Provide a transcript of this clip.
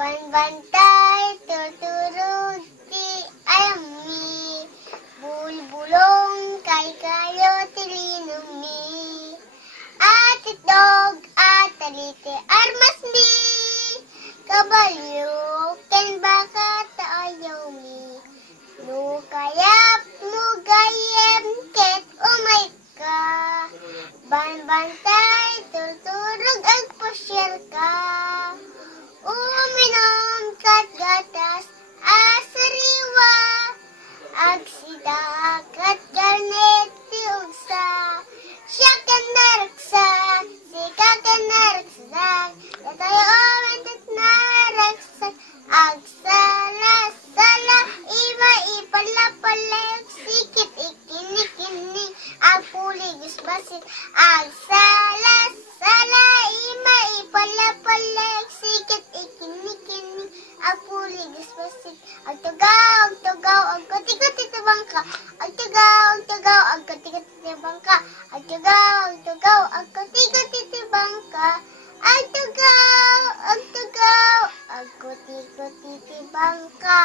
Banbantay, tutulog, ti ayami. Bulbulong, kay kayo, tilinumi. At itlog, at talite, armas mi. Kabalyo, ken baka taayaw mi. Nukayap, nugayem, ket umay ka. Banbantay, tutulog, agpasyal ka. Uminom kat gatas, asariwa. Agsida kat garnet, tiugsa. Siya ka naraksa, sika ka naraksak. Yatayo omentit naraksak. Agsala-sala, iba ipala-palayag. Sikit ikini-kini, agpuligis basit. Agsala-sala, iba ipala-palayag. Sikit ikini-kini, agpuligis basit. Agtugaw, agkuti-kuti sa bangka. Agtugaw, agkuti-kuti sa bangka. Agtugaw, agkuti-kuti sa bangka. Agtugaw, agkuti-kuti sa bangka.